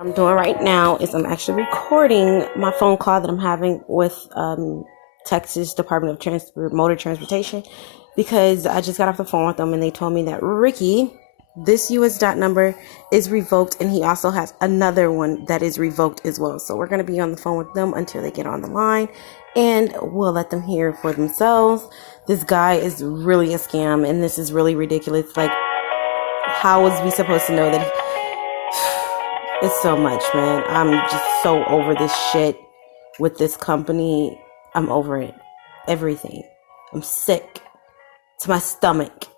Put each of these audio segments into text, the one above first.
I'm doing right now is I'm actually recording my phone call that I'm having with Texas Department of Motor Transportation, because I just got off the phone with them and they told me that Ricky, this US dot number is revoked, and he also has another one that is revoked as well. So we're going to be on the phone with them until they get on the line, and we'll let them hear for themselves. This guy is really a scam, and this is really ridiculous. Like, how was we supposed to know that it's so much, man. I'm just so over this shit with this company. I'm over it. Everything. I'm sick to my stomach.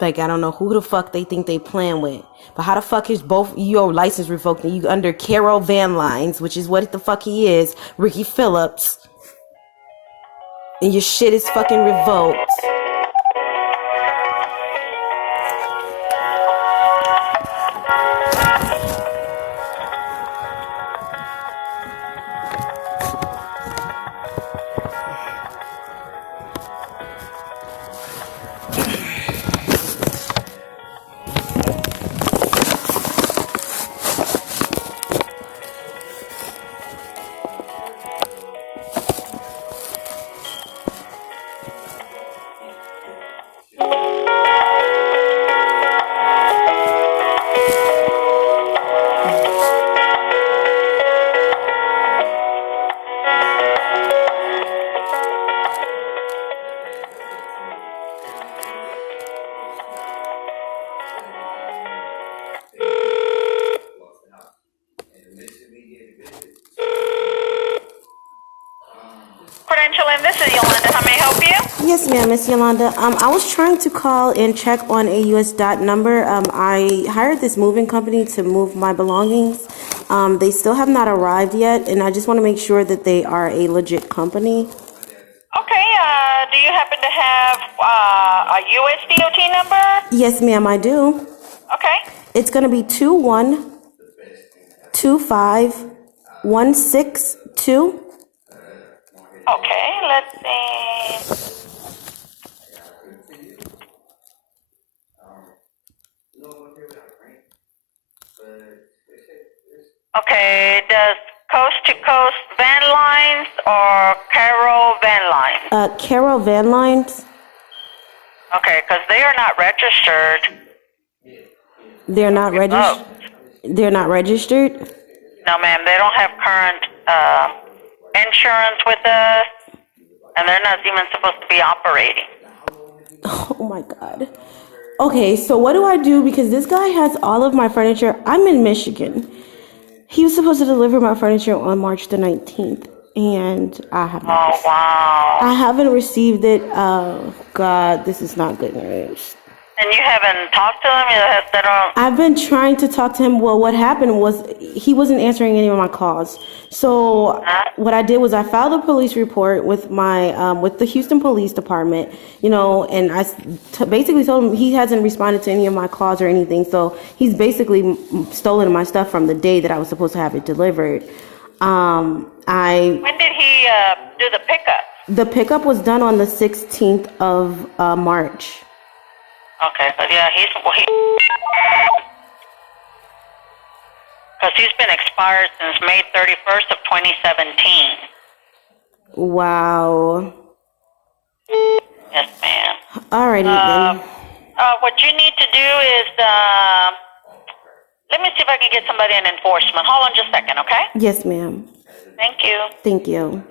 Like, I don't know who the fuck they think they playing with. But how the fuck is both your license revoked and you under Carol Van Lines, which is what the fuck he is, Ricky Phillips, and your shit is fucking revoked? Credentialing, this is Yolanda. How may I help you? Yes, ma'am, Miss Yolanda. I was trying to call and check on a US dot number. I hired this moving company to move my belongings. They still have not arrived yet, and I just want to make sure that they are a legit company. Okay, do you happen to have a US DOT number? Yes, ma'am, I do. Okay. It's going to be 2125162. Okay, let's see. Okay, does Coast to Coast Van Lines or Carol Van Lines? Carol Van Lines. Okay, because they are not registered. They're not registered. They're not registered. No, ma'am, they don't have current insurance with us, and they're not even supposed to be operating. Oh my God. Okay, so what do I do? Because this guy has all of my furniture. I'm in Michigan. He was supposed to deliver my furniture on March the 19th, and I have not. Oh, wow. I haven't received it. Oh God, this is not good news. And you haven't talked to them? They don't... I've been trying to talk to him. Well, what happened was he wasn't answering any of my calls. So what I did was I filed a police report with my with the Houston Police Department, you know, and I basically told him he hasn't responded to any of my calls or anything. So he's basically stolen my stuff from the day that I was supposed to have it delivered. When did he do the pickup? The pickup was done on the 16th of March. Okay, but yeah, because he's been expired since May 31st of 2017. Wow. Yes, ma'am. Alrighty then. What you need to do is, let me see if I can get somebody in enforcement. Hold on just a second, okay? Yes, ma'am. Thank you. Thank you.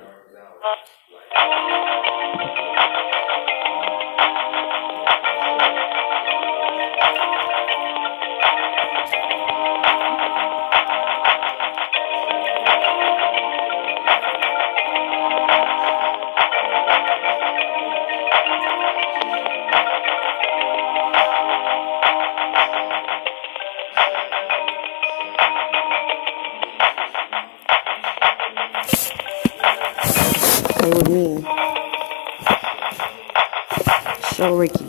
Play with me. Show Ricky.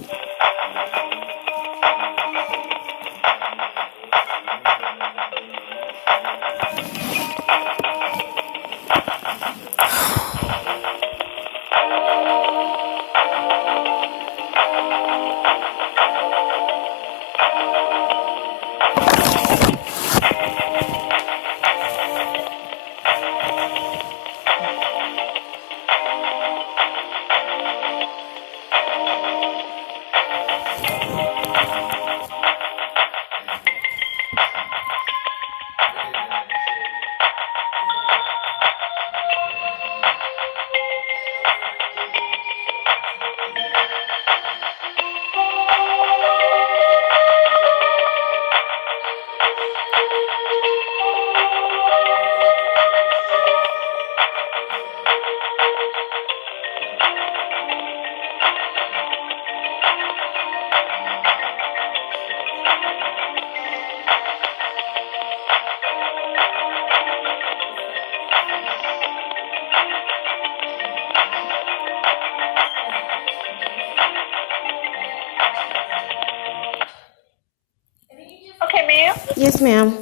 Okay, Mia? Yes, ma'am.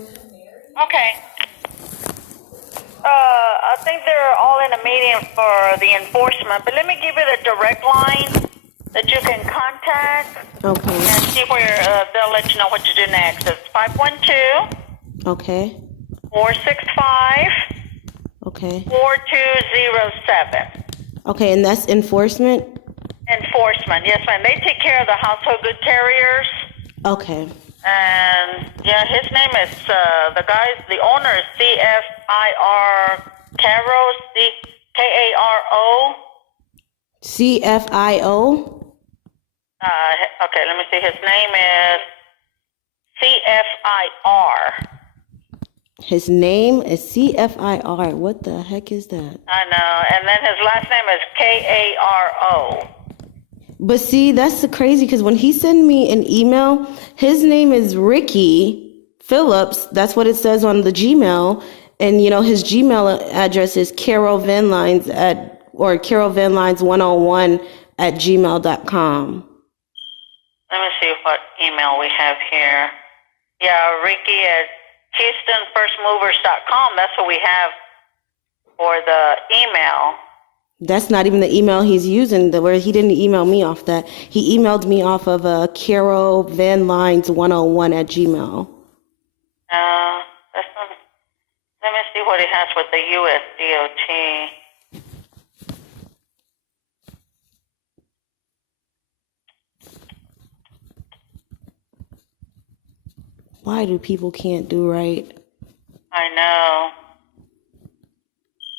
Okay. I think they're all in a meeting for the enforcement, but let me give you the direct line that you can contact Okay. and see where they'll let you know what to do next. It's 512 Okay. 465 Okay. 4207. Okay, and that's enforcement? Enforcement, yes, ma'am. They take care of the household good carriers. Okay. And yeah, his name is the owner is CFIR Caro, Karo. CFIO? Okay, let me see. His name is CFIR. His name is CFIR. What the heck is that? I know. And then his last name is Karo. But see, that's the crazy, because when he sent me an email, his name is Ricky Phillips. That's what it says on the Gmail. And, you know, his Gmail address is carolvanlines101@gmail.com. Let me see what email we have here. Yeah, Ricky at HoustonFirstMovers.com. That's what we have for the email. That's not even the email he's using. Where he didn't email me off that. He emailed me off of carolvanlines101@gmail. Let me see what he has with the U.S. DOT. Why do people can't do right? I know.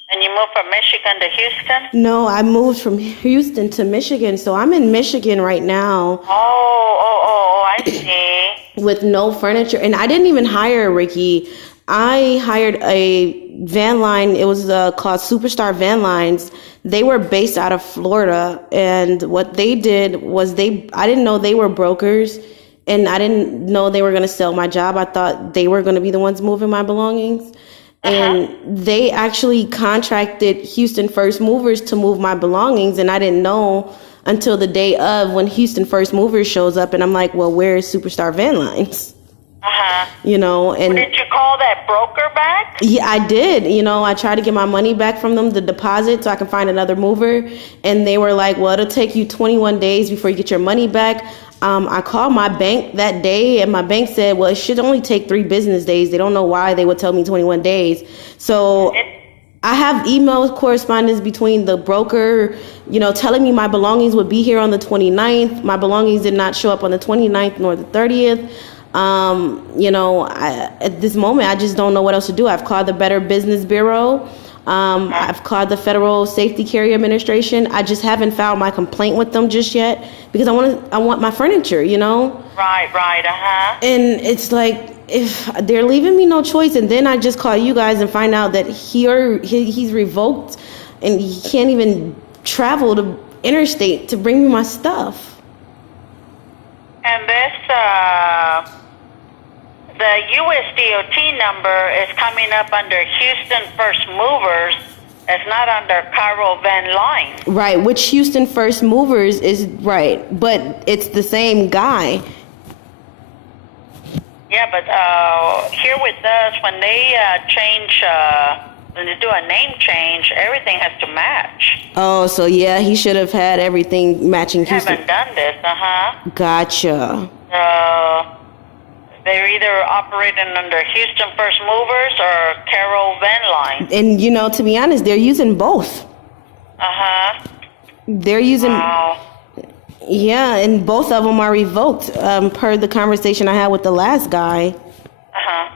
And you moved from Michigan to Houston? No, I moved from Houston to Michigan, so I'm in Michigan right now. I see. With no furniture, and I didn't even hire Ricky. I hired a van line. It was called Superstar Van Lines. They were based out of Florida, and what they did was I didn't know they were brokers, and I didn't know they were going to sell my job. I thought they were going to be the ones moving my belongings. And they actually contracted Houston First Movers to move my belongings, and I didn't know until the day of, when Houston First Movers shows up, and I'm like, well, where is Superstar Van Lines? You know, and did you call that broker back? Yeah, I did. You know, I tried to get my money back from them, the deposit, so I can find another mover, and they were like, well, it'll take you 21 days before you get your money back. I called my bank that day, and my bank said, well, it should only take 3 business days. They don't know why they would tell me 21 days. So I have email correspondence between the broker, you know, telling me my belongings would be here on the 29th. My belongings did not show up on the 29th nor the 30th. You know, at this moment, I just don't know what else to do. I've called the Better Business Bureau. I've called the Federal Safety Carrier Administration. I just haven't filed my complaint with them just yet, because I want my furniture, you know? Right, And it's like, if they're leaving me no choice, and then I just call you guys and find out that he's revoked, and he can't even travel to interstate to bring me my stuff. And this, the USDOT number is coming up under Houston First Movers. It's not under Cairo Van Lines. Right, which Houston First Movers is right, but it's the same guy. Yeah, but here with us, when they when they do a name change, everything has to match. Oh, so yeah, he should have had everything matching Houston. Haven't done this, Gotcha. either operating under Houston First Movers or Carroll Van Line. And, to be honest, they're using both. Uh-huh. They're using, Wow. yeah, and both of them are revoked, per the conversation I had with the last guy. Uh-huh.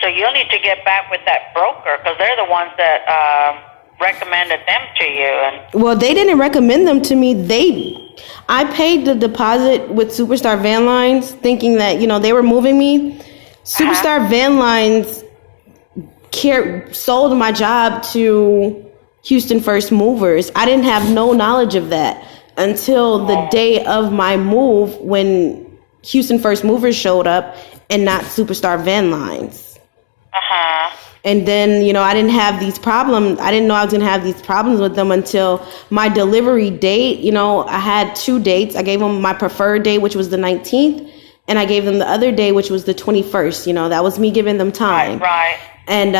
So you'll need to get back with that broker because they're the ones that recommended them to you. And Well, they didn't recommend them to me. I paid the deposit with Superstar Van Lines thinking that, they were moving me. Superstar Van Lines sold my job to Houston First Movers. I didn't have no knowledge of that until the day of my move when Houston First Movers showed up and not Superstar Van Lines. uh-huh. And then, I didn't have these problems. I didn't know I was going to have these problems with them until my delivery date. I had 2 dates. I gave them my preferred date, which was the 19th. And I gave them the other day, which was the 21st. That was me giving them time. Right. And,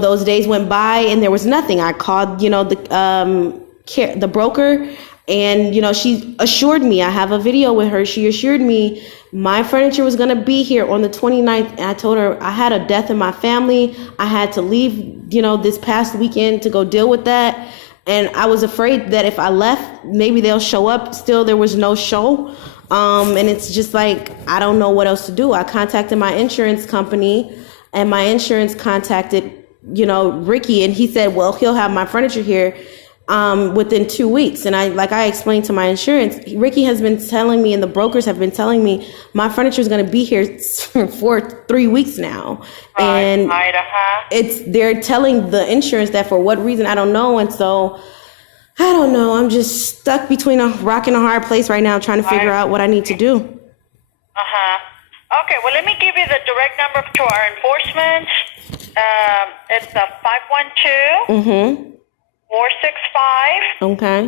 those days went by and there was nothing. I called, the broker and, she assured me, I have a video with her. She assured me my furniture was going to be here on the 29th. And I told her I had a death in my family. I had to leave, this past weekend to go deal with that. And I was afraid that if I left, maybe they'll show up. Still, there was no show. And it's just like, I don't know what else to do. I contacted my insurance company and my insurance contacted, Ricky, and he said, well, he'll have my furniture here within 2 weeks. And I explained to my insurance, Ricky has been telling me and the brokers have been telling me my furniture is going to be here for 3 weeks now. And they're telling the insurance that for what reason, I don't know. And so I don't know. I'm just stuck between a rock and a hard place right now, trying to figure out what I need to do. Uh-huh. Okay, well, let me give you the direct number to our enforcement. It's a 512 465 Okay.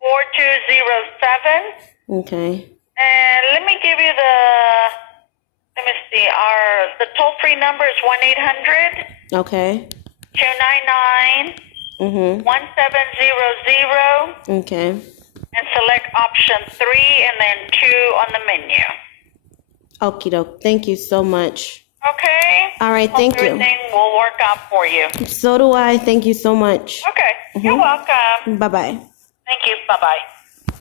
4207. Okay. And let me give you the toll-free number is 1-800 Okay. 299 1700. Okay. And select option 3 and then 2 on the menu. Okie doke. Thank you so much. Okay? All right, thank you. Everything will work out for you. So do I. Thank you so much. Okay. You're welcome. Bye-bye. Thank you. Bye-bye.